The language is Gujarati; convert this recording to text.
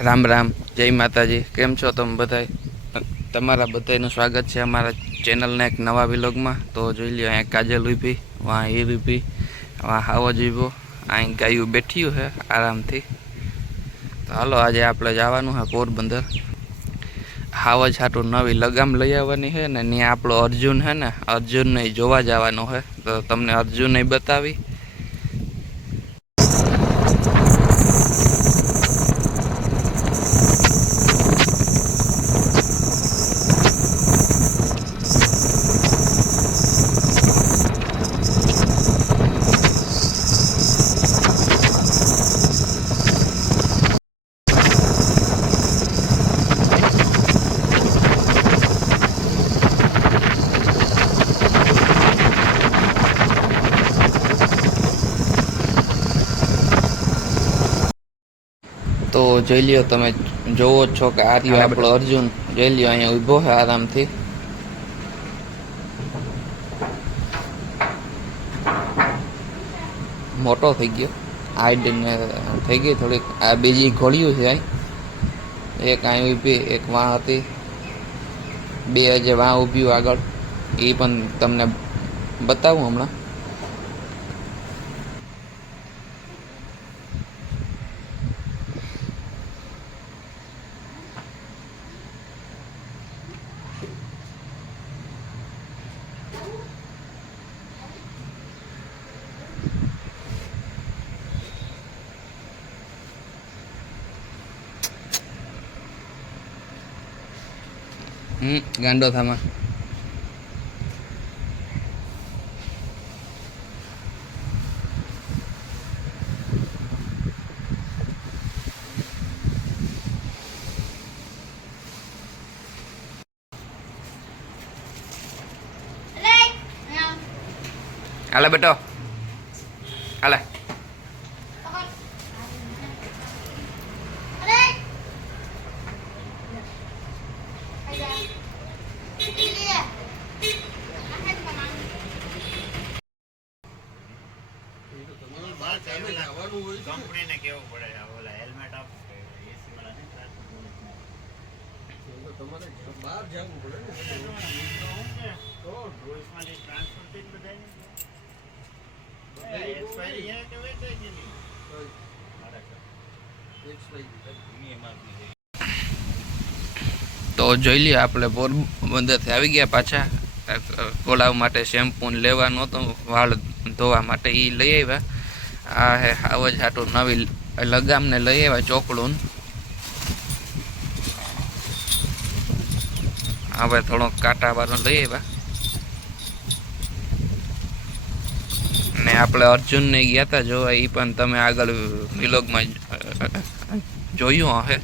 राम राम जय माताजी। केम छो तम बधाई? तमारा बधाईनुं स्वागत है अमारा चेनल ने एक नवा व्लॉग में। तो जोई लो अहीं काजल ऊभी, वहाँ हीर ऊभी, वहाँ हावज ऊभो, अहीं गायूं बैठी है आराम थी। तो हालो आज आपणे जवानुं है पोरबंदर। हावज हाटू नवी लगाम लई आववानी है ने न्या आपणो अर्जुन है ने अर्जुन ने जोवा जवानो है। तो तमने अर्जुन ने बतावी। तो જોઈ લ્યો તમે જોવો છો કે આ રહ્યો આપણો અર્જુન। જોઈ લ્યો અહીંયા ઊભો છે આરામથી। મોટો થઈ ગયો, હાઈટ ને થઈ ગઈ થોડીક। આ બીજી ઘોડીયું છે અહીં, એક અહીં ઊભી, એક વાં હતી, બે જે વાં ઊભી આગળ એ પણ તમને બતાવું હમણાં। गांडो थामा आला बेटो आला। कंपनी ने केवो पड़े ओला हेल्मेट आप एसी वाला ने ट्रांसपोर्ट तो તમારે બહાર જવું પડે ને તો ડ્રોઈસ માં ટ્રાન્સપોર્ટ થી બધાય ને એક્સપાયરી હે કે વેચે કે નહીં મારા એક્સપાયરી એમઆરપી છે। તો જોઈ લ્યો આપણે પોરબંદરથી આવી ગયા પાછા। કોલાવ માટે શેમ્પૂ લેવાનું હતું વાળ ધોવા માટે, એ લઈ આવ્યા। આ હે હાવજ હાટું નવી લગામ ને લઈ આવ્યા ચોકડું। હવે થોડો કાંટા વાળો લઈ આવ્યા ને આપણે અર્જુન ને ગયા હતા જોવા, એ પણ તમે આગળ વ્લોગમાં જોયું હશે।